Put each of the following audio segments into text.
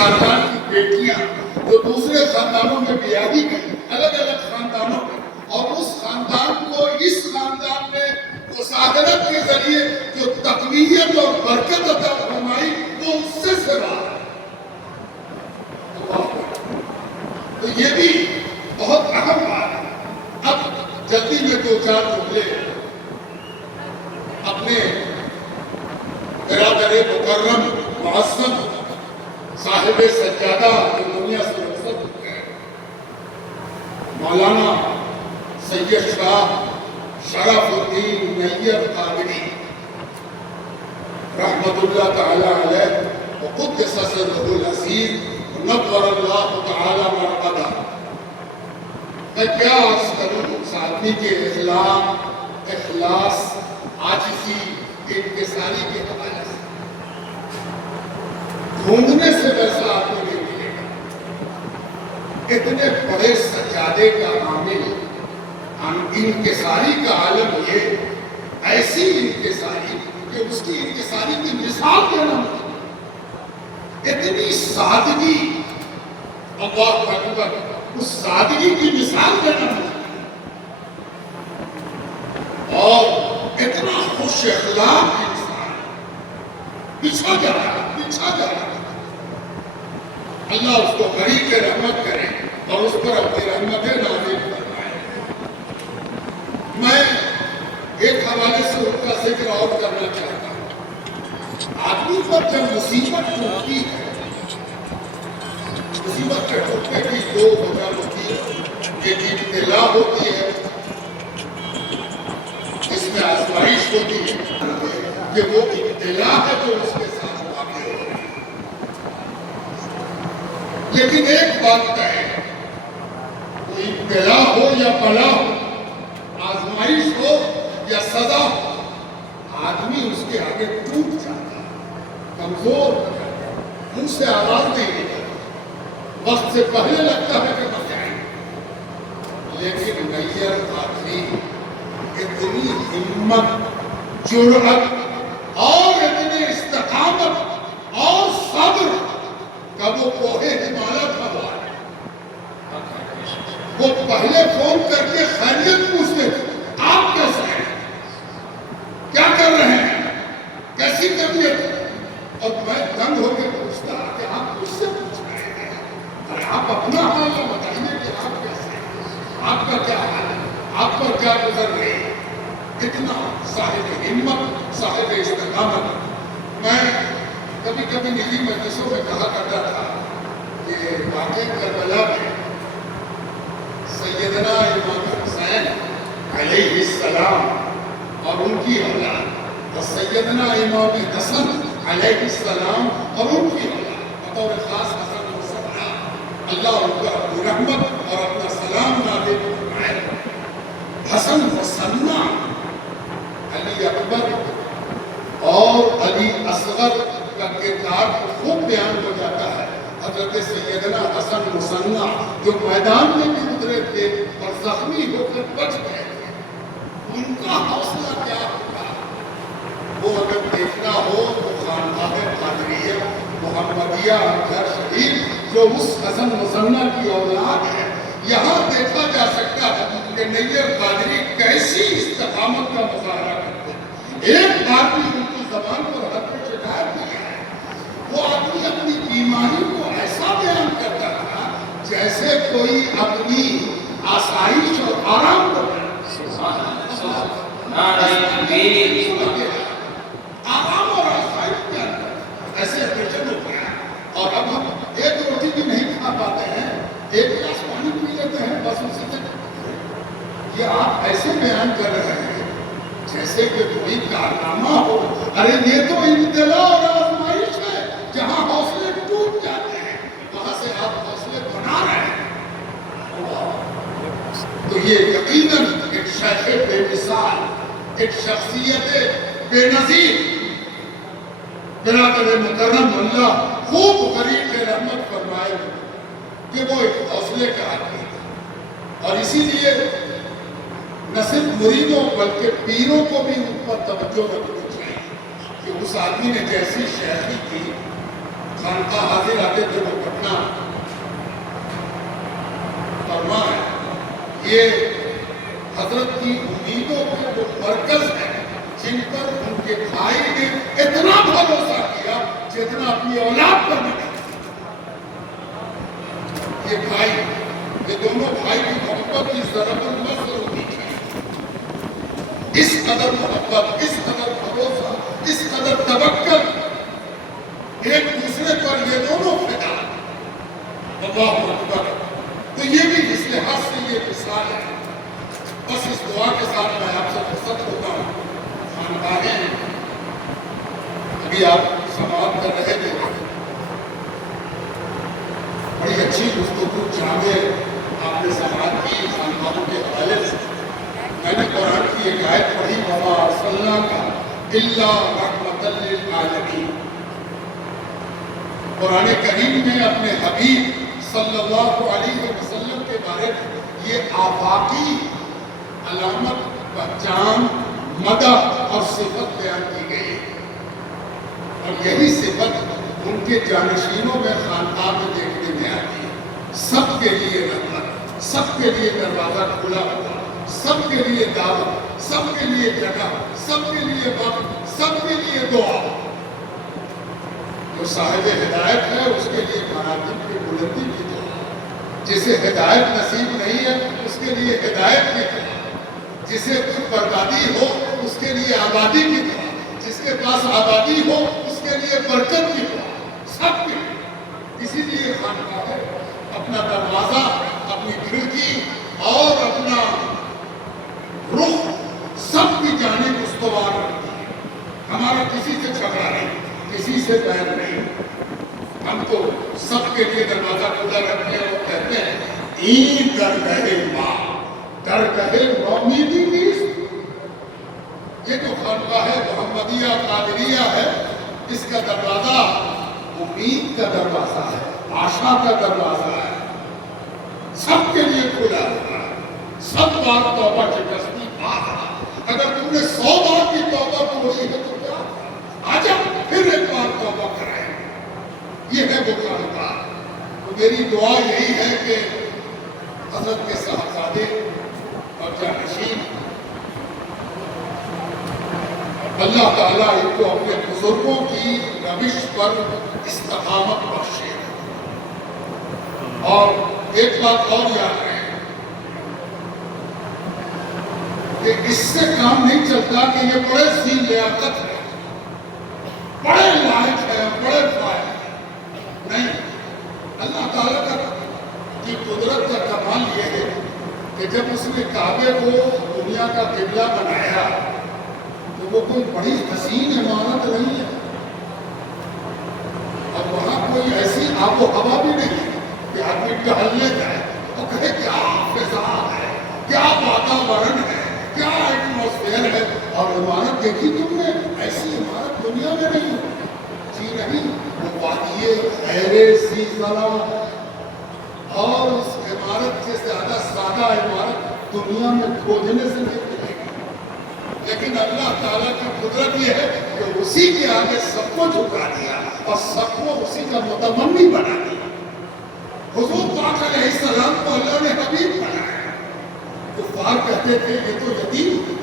خاندان کی بیٹیاں جو دوسرے خاندانوں میں بیاہی گئی، الگ الگ خاندانوں میں، اور اس خاندان کو اس خاندان میں مساعدت کے ذریعے جو تقویت اور برکت عطا فرمائی وہ اس سے سوا ہے۔ تو یہ بھی بہت اہم بات ہے۔ اب جلدی میں دو چار جملے اپنے برادر مکرم معظم صاحب سجادہ جو دنیا سے رخصت ہو گئے، مولانا سید شاہ شرف الدین نیر قادری رحمت اللہ تعالی علیہ وقدس سرہ العزیز نور اللہ تعالی مرقدہ۔ میں کیا عرض کروں اس آدمی کے اخلاص، عاجزی، انکساری کے حوالے سے ڈھونڈنے سے ویسا آدمی نہیں ملے گا۔ اتنے بڑے سجادے کا عامل، انکساری کا عالم، یہ ایسی انکساری کہ اس کی انکساری کی مثال دینا ممکن، اتنی سادگی، اللہ اکبر، اس سادگی کی مثال دینا ممکن، اور اتنا خوش اخلاق انسان، بچھا جا رہا۔ اللہ اس کو غریق رحمت کرے اور اس پر اپنی رحمت نازل فرمائے۔ میں ایک حوالے سے ان کا ذکر اور کرنا چاہتا ہوں۔ آدمی پر جب مصیبت ٹوٹتی ہے، مصیبت کے ٹوٹنے کی دو وجہ ہوتی ہے، ایک ابتلا ہوتی ہے، اس میں آزمائش ہوتی ہے کہ وہ ابتلا ہے جو اس کے ساتھ واقع ہو رہی ہے۔ لیکن ایک بات ہے، وہ ابتلا ہو یا بلا ہو، آزمائش ہو یا سزا ہو، آدمی اس کے آگے ٹوٹ جاتا ہے، کمزور ہو جاتا ہے، منہ سے آواز نہیں نکلتی، وقت سے پہلے لگتا ہے کہ بچ جائیں۔ لیکن نیر قادری اتنی ہمت، جرأت اور اتنی استقامت اور صبر کا وہ کوہ ہمالیہ کا ہوا ہے۔ وہ پہلے فون کر کے خیریت پوچھتے تھے، آپ کیسے ہیں، کیا کر رہے ہیں، کیسی طبیعت؟ اور میں دنگ ہو کے پوچھتا کہ آپ کس سے پوچھ رہے ہیں، اور آپ اپنا حال نہ بتائیے کہ آپ کیسے ہیں، آپ کا کیا حال ہے، آپ پر کیا گزر رہی ہے۔ اتنا صاحب ہمت، صاحب استقامت۔ میں کبھی کبھی نجی مجلسوں میں کہا کرتا تھا کہ واقعی کربلا میں سیدنا امام حسین علیہ السلام اور ان کی اولاد، اور سیدنا امام حسن علیہ السلام اور ان کی اولاد، بطور خاص حسن و ثنا، اللہ ان کا اپنی رحمت اور اپنا سلام نازل فرمائے۔ حسن و ثنا، علی اکبر اور علی اصغر کا کردار خوب بیان ہو جاتا ہے۔ حضرت سیدنا حسن مصنع جو میدان میں بھی اترے تھے اور زخمی ہو کر بچ گئے تھے، ان کا حوصلہ کیا ہوگا؟ وہ اگر دیکھنا ہو تو خانقاہ قادریہ محمدیہ گھر شریف جو اس حسن مصنع کی اولاد ہے، یہاں دیکھا جا سکتا ہے کہ نیر قادری کیسی استقامت کا مظاہرہ کرتے ہیں۔ ایک بار بھی ان کی زبان پر حد میں شکایت نہیں ہے۔ وہ آدمی اپنی بیماری کو ایسا بیان کرتا تھا جیسے کوئی اپنی آسائش اور آرام کو آرام اور آسائش بیان کرتا، ایسے پیشن ہو گیا۔ اور اب ہم ایک روٹی بھی نہیں کھا پاتے ہیں، ایک گلاس پانی پی لیتے ہیں، بس اسی سے یہ آپ ایسے بیان کر رہے ہیں جیسے کہ کوئی کارنامہ ہو۔ ارے یہ تو ابتلا اور آزمائش ہے، جہاں حوصلے ٹوٹ جاتے ہیں وہاں سے آپ حوصلے بنا رہے ہیں۔ تو یہ یقیناً ایک شیخ بے مثال، ایک شخصیت بے نظیر، برادر مکرم اللہ خوب غریق رحمت فرمائے کہ وہ ایک حوصلے کا آدمی تھا۔ اور اسی لیے نہ صرف مریدوں بلکہ پیروں کو بھی ان پر توجہ رکھنی چاہیے کہ اس آدمی نے جیسی شیخی کی، خانقاہ حاضر آتے تھے وہ یہ حضرت کی امیدوں کے جو مرکز ہے، جن پر ان کے بھائی نے اتنا بھروسہ کیا جتنا اپنی اولاد پر نہیں۔ یہ بھائی، یہ دونوں بھائی کی محبت کی ضرورت المثل ہوتی ہے۔ اس قدر محبت، اس قدر بھروسہ، اس قدر توکل، ایک دوسرے پر یہ دونوں فدا۔ اللہ اکبر۔ تو یہ بھی اس لحاظ سے یہ مثال ہے۔ بس اس دعا کے ساتھ میں آپ سے رخصت ہوتا ہوں۔ خانقاہیں ابھی آپ سماعت کر رہے تھے، بڑی اچھی گفتگو جامع آپ نے سماعت کی خانقاہوں کے حوالے سے۔ میں نے قرآن کی ایک آیت پڑھی، وَمَا أَرْسَلْنَاكَ إِلَّا رَحْمَةً لِّلْعَالَمِينَ۔ قرآن کریم میں اپنے حبیب صلی اللہ علیہ وسلم کے بارے میں یہ آفاقی علامت، پہچان، مدح اور صفت بیان کی گئی، اور یہی صفت ان کے جانشینوں میں خانقاہ میں دیکھنے میں آتی ہے۔ سب کے لیے رحمت، سب کے لیے دروازہ کھلا ہوا، سب کے لیے دعوت، سب کے لیے جگہ، سب کے لیے وقت، سب کے لیے دعا۔ جو صاحب ہدایت ہے اس کے لیے مراتب کی بلندی کی دعا، جسے ہدایت نصیب نہیں ہے اس کے لیے ہدایت کی دعا، جسے کچھ بربادی ہو اس کے لیے آبادی کی دعا، جس کے پاس آبادی ہو اس کے لیے برکت کی دعا، سب کے لیے۔ اسی لیے خانقاہ اپنا دروازہ، اپنی کھڑکی اور اپنا رخ سب کی جانب استوار رکھتی ہے۔ ہمارا کسی سے جھگڑا نہیں، کسی سے بیر نہیں، ہم تو سب کے لیے دروازہ کھلا رکھتے ہیں اور کہتے ہیں این درگاہ ماں، درگاہ امیدی نیست۔ یہ جو خانقاہ محمدیہ قادریہ ہے، اس کا دروازہ امید کا دروازہ ہے، آشا کا دروازہ ہے، سب کے لیے کھلا ہوا ہے۔ سب بار توبہ شکستی بات، اگر تم نے 100 بار کی توبہ توڑی ہے تو کیا، آجا پھر ایک بار توبہ کرائیں۔ یہ ہے وہ خانقاہ۔ تو میری دعا یہی ہے کہ حضرت کے صاحبزادے اور جانشین اللہ تعالیٰ ان کو اپنے بزرگوں کی روش پر استقامت بخشے، اور ایک بات اور یاد رہے کہ اس سے کام نہیں چلتا کہ یہ بڑے ذی لیاقت ہے، بڑے لائق ہے، بڑے فائد ہے، نہیں۔ اللہ تعالیٰ کی قدرت کا کمال یہ ہے کہ جب اس نے کعبے کو دنیا کا قبلہ بنایا تو وہ کوئی بڑی حسین عمارت نہیں ہے، اور وہاں کوئی ایسی آب و ہوا بھی نہیں ہے کہ آدمی ٹہلنے جائے اور کہے کیا فضا ہے، کیا واتاورن ہے، کیا ایٹماسفیئر ہے۔ اور عمارت دیکھی تم نے، ایسی عمارت دنیا میں نہیں ہے، جی نہیں۔ وہ وادی خیر زیزلہ، اور اس عمارت سے زیادہ سادہ عمارت دنیا میں کھوجنے سے نہیں ملے گی، لیکن اللہ تعالیٰ کی قدرت یہ ہے کہ اسی کے آگے سب کو جھکا دیا اور سب کو اسی کا متمنی بنا دیا۔ حضور پاک علیہ السلام کو اللہ نے حبیب بنایا۔ کفار کہتے تھے یہ تو یتیم ہے،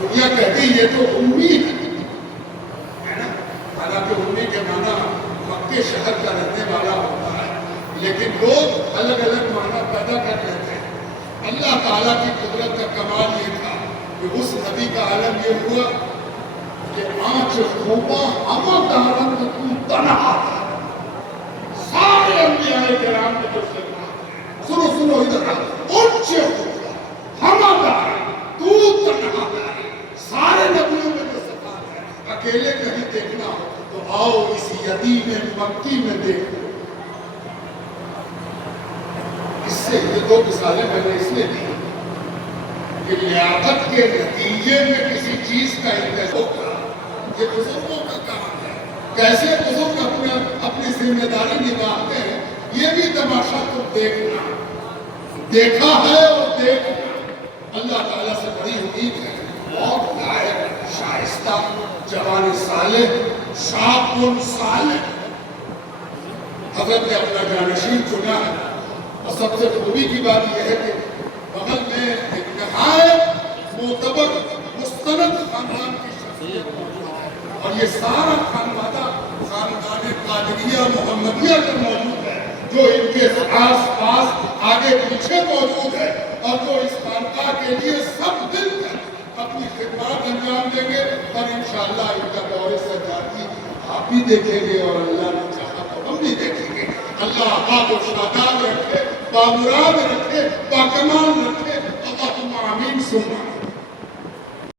دنیا کہتی یہ تو امی ہے نا، حالانکہ امی کے معنی مکے شہر کا رہنے والا ہوتا ہے، لیکن لوگ الگ الگ معنی پیدا کر لیتے ہیں۔ اللہ تعالیٰ کی قدرت کا کمال یہ تھا کہ اس نبی کا عالم یہ ہوا کہ آنچ خوباں ہمہ دارن تو تنہا تھا۔ سارے انبیاء کرام کو جو سنو سنو ادھر آنچ خوباں ہمہ دارن تو تنہا داری، سارے نبیوں میں جو صفات ہے، اکیلے کہیں دیکھنا ہو تو آؤ اس یتیم مکی میں دیکھو۔ اس سے یہ دو مثالیں میں نے اس لیے دی کہ لیاقت کے نتیجے میں کسی چیز کا انتظام ہوگا، یہ بزرگوں کا کام ہے۔ کیسے بزرگ اپنی ذمہ داری نبھاتے ہیں یہ بھی تماشا تو دیکھنا، دیکھا ہے اور دیکھنا۔ اللہ تعالیٰ سے بڑی امید ہے، بہت لائق، شائستہ، جوان صالح، شاب صالح حضرت نے اپنا جانشین چنا ہے، اور سب سے خوبی کی بات یہ ہے کہ بغل میں ایک نہایت معتبر مستند خاندان کی شخصیت موجود ہے، اور یہ سارا خاندان قادریہ محمدیہ کا موجود ہے، جو ان کے آس پاس آگے پیچھے موجود ہے، اور جو اس خانقاہ کے لیے سب مل کر اپنی خدمات انجام دیں گے، اور انشاءاللہ ان کا دور سجادی آپ بھی دیکھیں گے، اور اللہ نے چاہا تو ہم بھی دیکھیں گے۔ اللہ آباد و شاداب رکھے، بامراد رکھے، باکمال رکھے، اللہم آمین ثم آمین۔